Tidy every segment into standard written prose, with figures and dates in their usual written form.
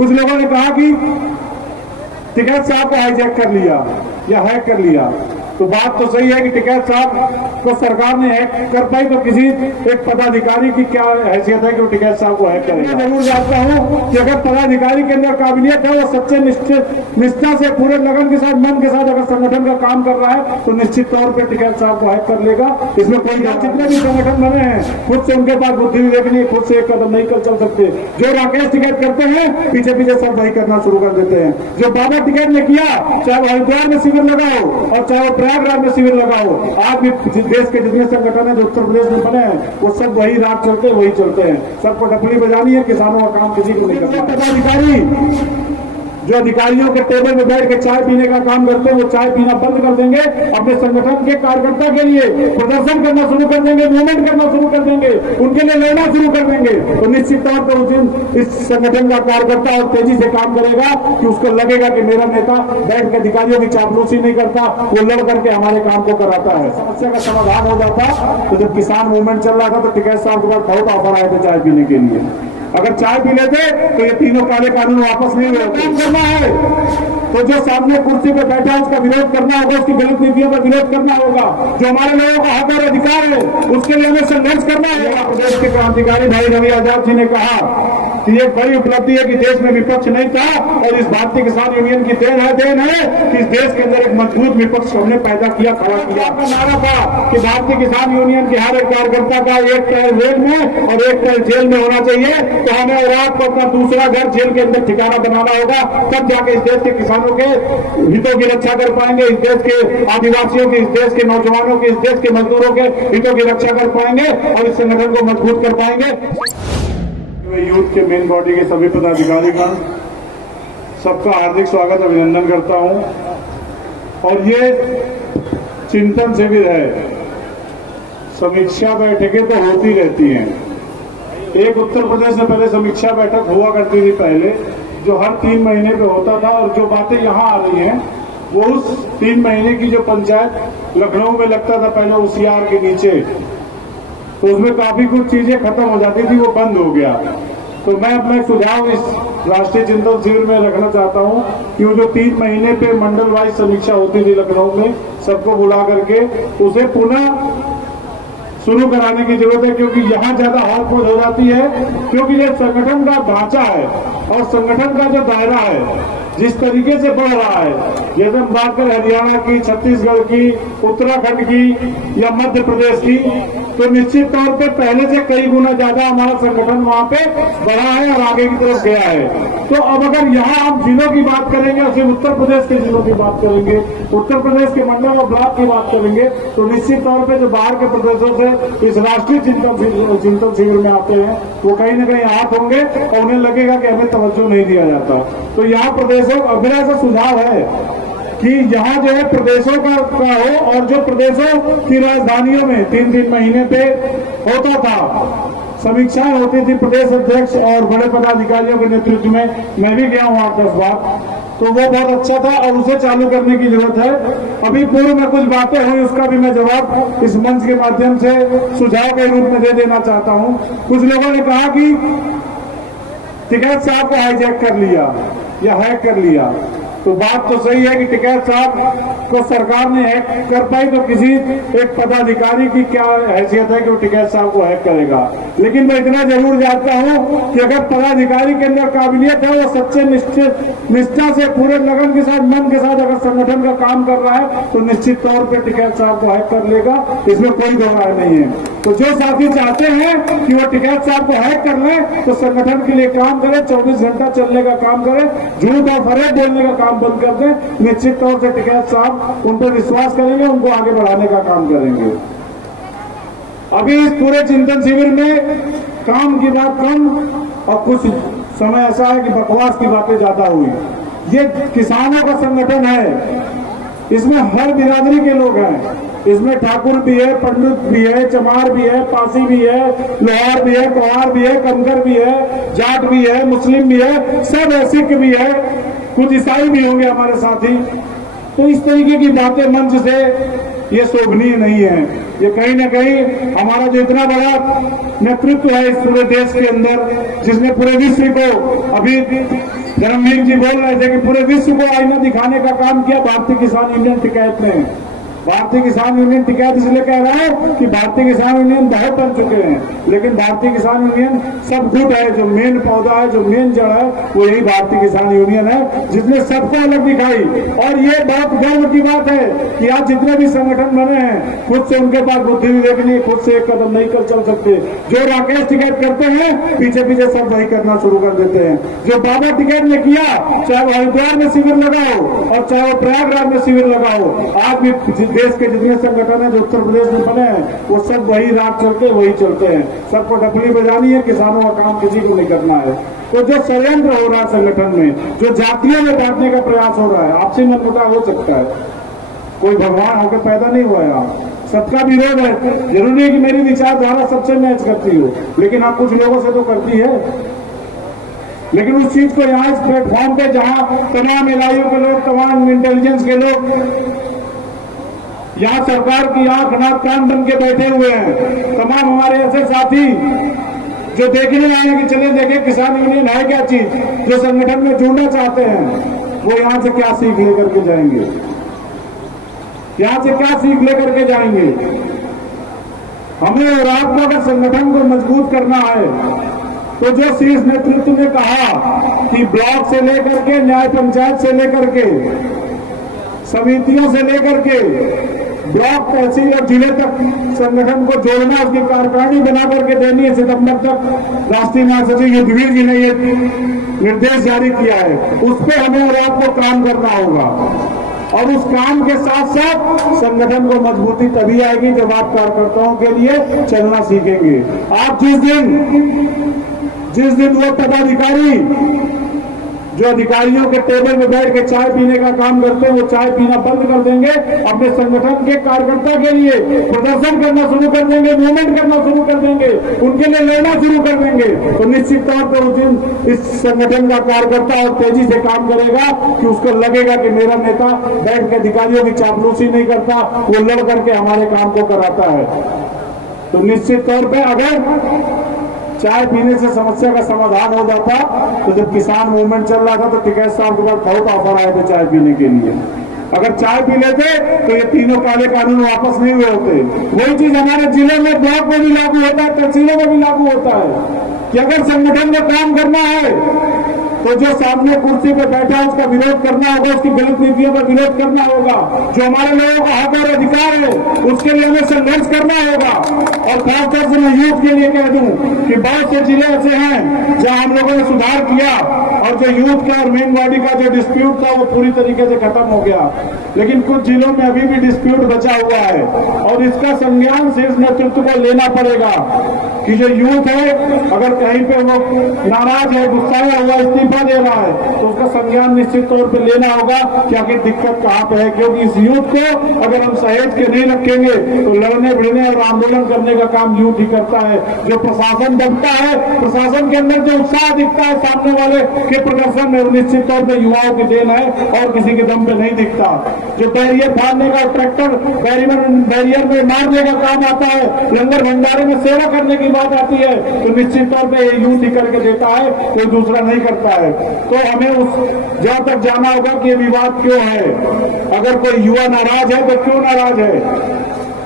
कुछ लोगों ने कहा कि टिकैत साहब को हाईजैक कर लिया या हैक कर लिया। तो बात तो सही है कि टिकैत साहब को सरकार ने हैक कर पाई, तो किसी एक पदाधिकारी की क्या हैसियत है कि वो टिकैत साहब को हैक करेगा। मैं जरूर जानता हूं कि अगर पदाधिकारी के अंदर काबिलियत है, वो सच्चे निष्ठा से पूरे लगन के साथ, मन के साथ अगर संगठन का काम कर रहा है तो निश्चित तौर पर टिकैत साहब को हैक कर लेगा। इसमें कोई जितने भी संगठन बने हैं खुद से उनके पास बुद्धि विवेक नहीं, खुद से एक कदम नहीं कर चल सकते। जो राकेश टिकैत करते हैं पीछे पीछे सब वही करना शुरू कर देते हैं। जो बाबा टिकैत ने किया, चाहे वो हरिद्वार में शिविर लगाओ और चाहे वो प्रयागराज में शिविर लगाओ, आज भी देश के जितने संगठन है जो उत्तर प्रदेश में बने हैं वो सब वही रात चलते हैं, वही चलते हैं। सबको डपली बजानी है, किसानों का काम किसी को नहीं करना। पदाधिकारी जो अधिकारियों के टेबल में बैठ के चाय पीने का काम करते हैं वो चाय पीना बंद कर देंगे, अपने संगठन के कार्यकर्ता के लिए प्रदर्शन करना शुरू कर देंगे, मूवमेंट करना शुरू कर देंगे, उनके लिए लड़ना शुरू कर देंगे। तो निश्चित तौर पर उस दिन इस संगठन का कार्यकर्ता और तेजी से काम करेगा कि उसको लगेगा कि मेरा नेता बैठ के अधिकारियों की चापलूसी नहीं करता, वो लड़ करके हमारे काम को कराता है। समस्या का समाधान हो जाता। तो जब किसान मूवमेंट चल रहा था तो टिकैत साहब के पास बहुत ऑफर आए थे चाय पीने के लिए। अगर चाय पी लेते तो ये तीनों काले कानून वापस नहीं हुए। काम करना है तो जो सामने कुर्सी पे बैठा है उसका विरोध करना होगा, उसकी गलत नीतियों का विरोध करना होगा। जो हमारे लोगों का हक और अधिकार है उसके लिए हमें संघर्ष करना होगा। प्रदेश के क्रांतिकारी भाई रवि आजाद जी ने कहा कि ये बड़ी उपलब्धि है कि देश में विपक्ष नहीं था और इस भारतीय किसान यूनियन की देन है कि इस देश के अंदर एक मजबूत विपक्ष हमने पैदा किया, खड़ा किया। नारा था कि भारतीय किसान यूनियन के हर एक कार्यकर्ता का एक पैर जेल में और एक पैर जेल में होना चाहिए। तो हमें रात को अपना दूसरा घर जेल के अंदर ठिकाना बनाना होगा, तब जाके इस देश के किसानों के हितों की रक्षा कर पाएंगे, इस देश के आदिवासियों की, इस देश के नौजवानों की, इस देश के मजदूरों के हितों की रक्षा कर पाएंगे और इस संगठन को मजबूत कर पाएंगे। यूथ के मेन बॉडी के सभी पदाधिकारीगण, सबका हार्दिक स्वागत अभिनंदन करता हूं। और ये चिंतन शिविर है, समीक्षा बैठकें तो होती रहती हैं। एक उत्तर प्रदेश में पहले समीक्षा बैठक हुआ करती थी पहले, जो हर 3 महीने पे होता था, और जो बातें यहाँ आ रही हैं वो उस 3 महीने की जो पंचायत लखनऊ में लगता था पहले उसियार के नीचे, तो उसमें काफी कुछ चीजें खत्म हो जाती थी, वो बंद हो गया। तो मैं अपना एक सुझाव इस राष्ट्रीय चिंतन शिविर में रखना चाहता हूं कि वो जो 3 महीने पे मंडल वाइज समीक्षा होती थी लखनऊ में, सबको बुला करके उसे पुनः शुरू कराने की जरूरत है, क्योंकि यहाँ ज्यादा हाउसफुल हो जाती है। क्योंकि ये संगठन का ढांचा है और संगठन का जो दायरा है जिस तरीके से बढ़ रहा है, जैसे हम बात करें हरियाणा की, छत्तीसगढ़ की, उत्तराखंड की या मध्य प्रदेश की, तो निश्चित तौर पे पहले से कई गुना ज्यादा हमारा संगठन वहां पे बढ़ा है और आगे की तरफ गया है। तो अब अगर यहाँ हम जिलों की बात करेंगे और सिर्फ उत्तर प्रदेश के जिलों की बात करेंगे, उत्तर प्रदेश के मंडल और ब्लॉक की बात करेंगे, तो निश्चित तौर पे जो बाहर के प्रदेशों से इस राष्ट्रीय चिंतन शिविर में आते हैं वो कहीं न कहीं हाथ होंगे और उन्हें लगेगा कि हमें तवज्जो नहीं दिया जाता। तो यहाँ प्रदेशों का मेरा ऐसा सुझाव है कि यहाँ जो है प्रदेशों का हो, और जो प्रदेशों की राजधानियों में 3-3 महीने पे होता था, समीक्षाएं होती थी प्रदेश अध्यक्ष और बड़े पदाधिकारियों के नेतृत्व में, मैं भी गया हूँ 8-10 बार, तो वो बहुत अच्छा था और उसे चालू करने की जरूरत है। अभी पूर्व में कुछ बातें हुई, उसका भी मैं जवाब इस मंच के माध्यम से सुझाव के रूप में दे देना चाहता हूँ। कुछ लोगों ने कहा कि टिकैत साहब को हाईजैक कर लिया या हैक कर लिया। तो बात तो सही है कि टिकैत साहब को सरकार ने हैक कर पाई, तो किसी एक पदाधिकारी की क्या हैसियत है कि वो टिकैत साहब को हैक करेगा। लेकिन मैं इतना जरूर जानता हूं कि अगर पदाधिकारी के अंदर काबिलियत है, वो सच्चे निष्ठा से पूरे लगन के साथ, मन के साथ अगर संगठन का काम कर रहा है तो निश्चित तौर पर टिकैत साहब को हैक कर लेगा, इसमें कोई दो राय नहीं है। तो जो साथी चाहते हैं कि वो टिकैत साहब को हैक कर ले, तो संगठन के लिए काम करे, 24 घंटा चलने का काम करे, झूठ और फरेब बोलने का काम बंद कर दें। निश्चित तौर से टिकैत साहब उन पर विश्वास करेंगे, उनको आगे बढ़ाने का काम करेंगे। अभी इस पूरे चिंतन शिविर में काम की बात कम और कुछ समय ऐसा है कि बकवास की बातें ज्यादा हुई। ये किसानों का संगठन है, इसमें हर बिरादरी के लोग हैं, इसमें ठाकुर भी है, पंडित भी है, चमार भी है, पासी भी है, लोहार भी है, कुम्हार भी है, कनकर भी है, जाट भी है, मुस्लिम भी है, सब है, सिख भी है, कुछ ईसाई भी होंगे हमारे साथी। तो इस तरीके की बातें मंच से ये शोभनीय नहीं है। ये कहीं ना कहीं हमारा जो इतना बड़ा नेतृत्व है इस पूरे देश के अंदर, जिसने पूरे विश्व को, अभी धर्मवीर जी बोल रहे थे कि पूरे विश्व को आईना दिखाने का काम किया भारतीय किसान यूनियन टिकैत ने। भारतीय किसान यूनियन टिकैत इसलिए कह रहा हूं कि भारतीय किसान यूनियन बहुत बन चुके हैं, लेकिन भारतीय किसान यूनियन सब गुट है। जो मेन पौधा है, जो मेन जड़ है, वो यही भारतीय किसान यूनियन है, जिसने सबको अलग दिखाई। और ये बहुत गर्व की बात है कि आज जितने भी संगठन बने हैं, खुद से उनके पास बुद्धि विवेक नहीं, खुद से एक कदम नहीं कर चल सकते। जो राकेश टिकैत करते हैं, पीछे पीछे सब वही करना शुरू कर देते हैं। जो बाबा टिकैत ने किया, चाहे वो हरिद्वार में शिविर लगाओ और चाहे वो प्रयागराज में शिविर लगाओ, आज भी देश के जितने संगठन है जो उत्तर प्रदेश में बने हैं, वो सब वही रात चलते वही चलते हैं। सबको डपली बजानी है, किसानों का काम किसी को नहीं करना है। तो जो षड्यंत्र हो रहा है संगठन में, जो जातियों में बांटने का प्रयास हो रहा है, आपसी मनमुटाव हो सकता है। कोई भगवान होकर पैदा नहीं हुआ है, सबका विरोध है। जरूरी है कि मेरी विचारधारा सबसे मैच करती हो, लेकिन आप कुछ लोगों से तो करती है। लेकिन उस चीज को यहाँ इस प्लेटफॉर्म पे, जहाँ तमाम एलआईओ के लोग, तमाम इंटेलिजेंस के लोग यहाँ सरकार की आंख नाक कान बन के बैठे हुए हैं, तमाम हमारे ऐसे साथी जो देखने आए कि चले देखे किसान यूनियन है क्या चीज, जो संगठन में जुड़ना चाहते हैं, वो यहाँ से क्या सीख लेकर के जाएंगे, यहाँ से क्या सीख लेकर के जाएंगे। हमें और आपको अगर संगठन को मजबूत करना है, तो जो शीर्ष नेतृत्व ने कहा कि ब्लॉक से लेकर के, न्याय पंचायत से लेकर के, समितियों से लेकर के ब्लॉक, तहसील और जिले तक संगठन को जोड़ना, उसकी कार्यकारिणी बना करके देनी है सितंबर तक, राष्ट्रीय महासचिव युद्धवीर जी ने ये निर्देश जारी किया है। उस पर हमें और आपको काम करना होगा। और उस काम के साथ साथ संगठन को मजबूती तभी आएगी जब आप कार्यकर्ताओं के लिए चलना सीखेंगे। आप जिस दिन वो पदाधिकारी जो अधिकारियों के टेबल में बैठ के चाय पीने का काम करते हैं, वो चाय पीना बंद कर देंगे, अपने संगठन के कार्यकर्ता के लिए प्रदर्शन करना शुरू कर देंगे, मूवमेंट करना शुरू कर देंगे, उनके लिए लड़ना शुरू कर देंगे, तो निश्चित तौर पर उस दिन इस संगठन का कार्यकर्ता और तेजी से काम करेगा कि उसको लगेगा कि मेरा नेता बैठ के अधिकारियों की चापलूसी नहीं करता, वो लड़ करके हमारे काम को कराता है। तो निश्चित तौर पर अगर चाय पीने से समस्या का समाधान हो जाता, तो जब किसान मूवमेंट चल रहा था तो टिकैत साहब के पास बहुत ऑफर आए थे चाय पीने के लिए। अगर चाय पी लेते तो ये तीनों काले कानून वापस नहीं हुए होते। वही चीज हमारे जिले में, ब्लॉक में भी लागू होता है, तहसीलों में भी लागू होता है कि अगर संगठन में काम करना है तो जो सामने कुर्सी पे बैठा है उसका विरोध करना होगा, उसकी गलत नीतियों का विरोध करना होगा। जो हमारे लोगों का हक और अधिकार है उसके लिए हमें संघर्ष करना होगा। और खासतौर से मैं यूथ के लिए कह दूं कि बहुत से जिले ऐसे हैं जहां हम लोगों ने सुधार किया और जो यूथ का और मेन बॉडी का जो डिस्प्यूट था वो पूरी तरीके से खत्म हो गया, लेकिन कुछ जिलों में अभी भी डिस्प्यूट बचा हुआ है। और इसका संज्ञान शीर्ष नेतृत्व को लेना पड़ेगा कि जो यूथ है अगर कहीं पे वो नाराज है, गुस्साया हुआ, इस्तीफा दे रहा है, तो उसका संज्ञान निश्चित तौर पे लेना होगा कि आखिर दिक्कत कहाँ पे है। क्योंकि इस यूथ को अगर हम सहेज के नहीं रखेंगे तो लड़ने भिड़ने और आंदोलन करने का काम यूथ ही करता है। जो प्रशासन दबता है, प्रशासन के अंदर जो उत्साह दिखता है सामने वाले के प्रदर्शन में, निश्चित तौर पर युवाओं की देन है और किसी के दम पे नहीं दिखता। जो बैरियर फाड़ने का, ट्रैक्टर बैरियर में मारने का काम आता है, लंगर भंडारे में सेवा करने की बात आती है, तो निश्चित तौर पे यूथ ही करके देता है, कोई दूसरा नहीं करता है। तो हमें उस जहां तक जाना होगा कि ये विवाद क्यों है। अगर कोई युवा नाराज है तो क्यों नाराज है।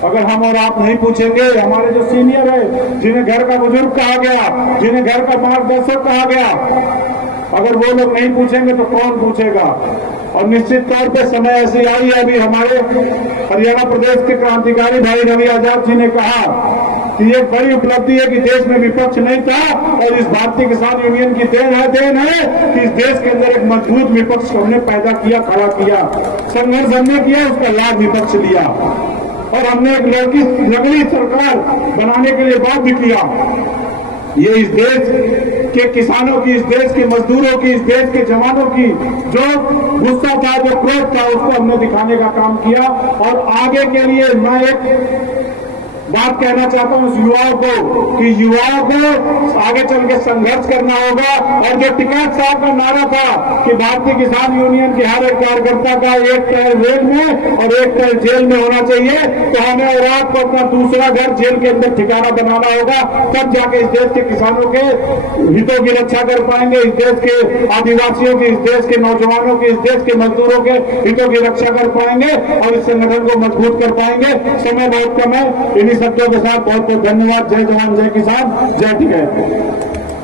अगर हम और आप नहीं पूछेंगे, हमारे जो सीनियर है, जिन्हें घर का बुजुर्ग कहा गया, जिन्हें घर का मार्गदर्शक कहा गया, अगर वो लोग नहीं पूछेंगे तो कौन पूछेगा। और निश्चित तौर पे समय ऐसी आई है, अभी हमारे हरियाणा प्रदेश के क्रांतिकारी भाई रवि आजाद जी ने कहा कि एक बड़ी उपलब्धि है कि देश में विपक्ष नहीं था और इस भारतीय किसान यूनियन की देन है कि इस देश के अंदर एक मजबूत विपक्ष को हमने पैदा किया, खड़ा किया, संघर्ष हमने किया, उसका लाभ विपक्ष लिया और हमने एक लगड़ी सरकार बनाने के लिए बाध्य किया। ये इस देश के किसानों की, इस देश के मजदूरों की, इस देश के जवानों की जो गुस्सा था, जो क्रोध था, उसको हमने दिखाने का काम किया। और आगे के लिए मैं एक बात कहना चाहता हूं उस युवाओं को कि युवाओं को आगे चल के संघर्ष करना होगा। और जो टिकैत साहब का नारा था कि भारतीय किसान यूनियन के हर एक कार्यकर्ता का एक पैर जेल में और एक पैर जेल में होना चाहिए, तो हमें और आपको अपना दूसरा घर जेल के अंदर ठिकाना बनाना होगा। तब जाके इस देश के किसानों के हितों की रक्षा कर पाएंगे, इस देश के आदिवासियों की, इस देश के नौजवानों की, इस देश के मजदूरों के हितों की रक्षा कर पाएंगे और इस संगठन को मजबूत कर पाएंगे। समय बहुत कम है, इन्हीं शब्दों के साथ बहुत बहुत धन्यवाद। जय जवान, जय किसान, जय टिकैत।